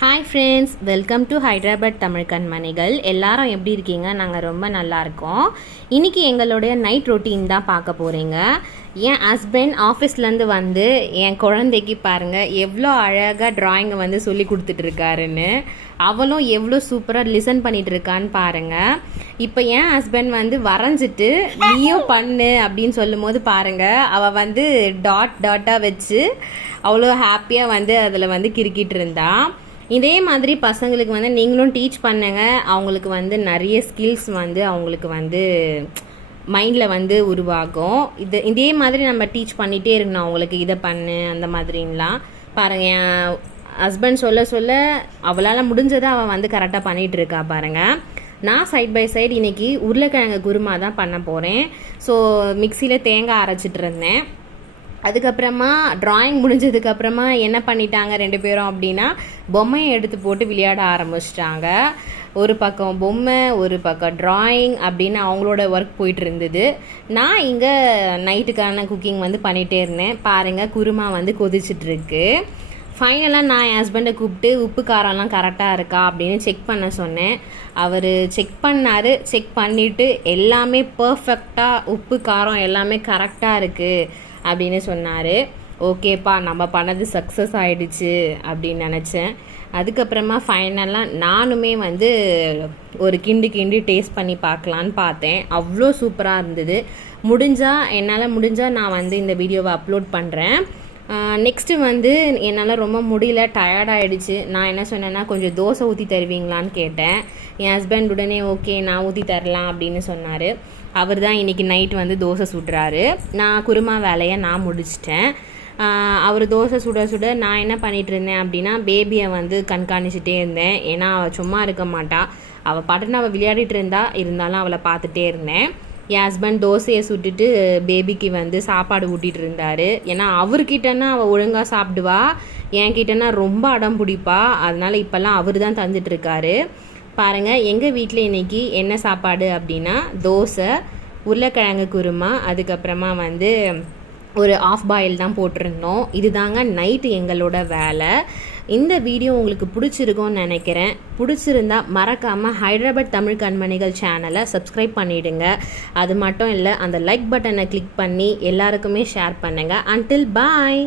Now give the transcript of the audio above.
Hi friends welcome to Hyderabad Tamil கண்மணிகள் எல்லாரும் எப்படி இருக்கீங்க? நாங்கள் ரொம்ப நல்லா இருக்கோம். இன்னைக்கு எங்களுடைய நைட் ரொட்டீன் தான் பார்க்க போகிறீங்க என் ஹஸ்பண்ட் ஆஃபீஸ்லேருந்து வந்து என் குழந்தைக்கு பாருங்கள் எவ்வளோ அழகாக ட்ராயிங்கை வந்து சொல்லி கொடுத்துட்ருக்காருன்னு அவளும் எவ்வளோ சூப்பராக லிசன் பண்ணிகிட்ருக்கான்னு பாருங்கள் இப்போ என் ஹஸ்பண்ட் வந்து வரைஞ்சிட்டு நீயும் பண்ணு அப்படின்னு சொல்லும் போது பாருங்கள் அவள் வந்து டாட் டாட்டாக வச்சு அவ்வளோ ஹாப்பியாக வந்து அதில் வந்து கிறுக்கிட்டு இருந்தான். இதே மாதிரி பசங்களுக்கு வந்து நீங்களும் டீச் பண்ணுங்க. அவங்களுக்கு வந்து நிறைய ஸ்கில்ஸ் வந்து அவங்களுக்கு வந்து மைண்டில் வந்து உருவாகும். இது இதே மாதிரி நம்ம டீச் பண்ணிகிட்டே இருக்கணும். அவங்களுக்கு இதை பண்ணு அந்த மாதிரின்லாம். பாருங்க என் ஹஸ்பண்ட் சொல்ல சொல்ல அவளால் முடிஞ்சதை அவள் வந்து கரெக்டாக பண்ணிகிட்டு இருக்கா பாருங்க. நான் சைட் பை சைடு இன்னைக்கு உருளைக்கிழங்கு குருமா தான் பண்ண போகிறேன் ஸோ மிக்சியில் தேங்காய் அரைச்சிட்டு இருந்தேன். அதுக்கப்புறமா டிராயிங் முடிஞ்சதுக்கப்புறமா என்ன பண்ணிட்டாங்க ரெண்டு பேரும் அப்படின்னா பொம்மையை எடுத்து போட்டு விளையாட ஆரம்பிச்சிட்டாங்க. ஒரு பக்கம் பொம்மை ஒரு பக்கம் டிராயிங் அப்படின்னு அவங்களோட ஒர்க் போயிட்டு இருந்தது நான் இங்கே நைட்டுக்கான குக்கிங் வந்து பண்ணிகிட்டே இருந்தேன். பாருங்கள் குருமா வந்து கொதிச்சிட்ருக்கு ஃபைனலாக நான் என் ஹஸ்பண்டை கூப்பிட்டு உப்பு காரம்லாம் கரெக்டாக இருக்கா? அப்படின்னு செக் பண்ண சொன்னேன். அவர் செக் பண்ணார். செக் பண்ணிவிட்டு எல்லாமே பர்ஃபெக்டாக உப்பு காரம் எல்லாமே கரெக்டாக இருக்குது அப்படின்னு சொன்னார். ஓகேப்பா நம்ம பண்ணது சக்ஸஸ் ஆயிடுச்சு அப்படின்னு நினச்சேன். அதுக்கப்புறமா ஃபைனலாக நானுமே வந்து ஒரு கிண்டு கிண்டு டேஸ்ட் பண்ணி பார்க்கலான்னு பார்த்தேன். அவ்வளோ சூப்பராக இருந்தது. முடிஞ்சால் என்னால் முடிஞ்சால் நான் வந்து இந்த வீடியோவை அப்லோட் பண்ணுறேன் நெக்ஸ்ட்டு வந்து என்னால் ரொம்ப முடியல டயர்ட் ஆகிடுச்சு நான் என்ன சொன்னேன்னா கொஞ்சம் தோசை ஊற்றி தருவீங்களான்னு கேட்டேன். என் ஹஸ்பண்ட் உடனே ஓகே நான் ஊற்றி தரலாம் அப்படின்னு சொன்னார். அவர் தான் இன்றைக்கி நைட் வந்து தோசை சுடுறாரு. நான் குருமா வேலையை நான் முடிச்சிட்டேன். அவர் தோசை சுட சுட நான் என்ன பண்ணிகிட்டு இருந்தேன் அப்படின்னா பேபியை வந்து கண்காணிச்சிட்டே இருந்தேன். ஏன்னா அவள் சும்மா இருக்க மாட்டா. அவள் பாட்டுன்னு அவள் விளையாடிட்டு இருந்தா இருந்தாலும் அவளை பார்த்துட்டே இருந்தேன். என் ஹஸ்பண்ட் தோசையை சுட்டுட்டு பேபிக்கு வந்து சாப்பாடு ஊட்டிகிட்டு இருந்தார். ஏன்னா அவர்கிட்டனா அவள் ஒழுங்காக சாப்பிடுவா. என்கிட்டனா ரொம்ப அடம் பிடிப்பா. அதனால் இப்போல்லாம் அவர் தான் தந்துட்டுருக்காரு பாருங்கள் எங்கள் வீட்டில் இன்றைக்கி என்ன சாப்பாடு அப்படின்னா தோசை உருளைக்கிழங்கு குருமா அதுக்கப்புறமா வந்து ஒரு ஆஃப் பாயில் தான் போட்டிருந்தோம். இதுதாங்க நைட்டு எங்களோட வேலை. இந்த வீடியோ உங்களுக்கு பிடிச்சிருக்கும்னு நினைக்கிறேன். பிடிச்சிருந்தா மறக்காமல் ஹைதராபாத் தமிழ் கண்மணிகள் சேனலை சப்ஸ்கிரைப் பண்ணிவிடுங்க அது மட்டும் இல்லை அந்த லைக் பட்டனை கிளிக் பண்ணி எல்லாருக்குமே ஷேர் பண்ணுங்கள் அன்டில் பாய்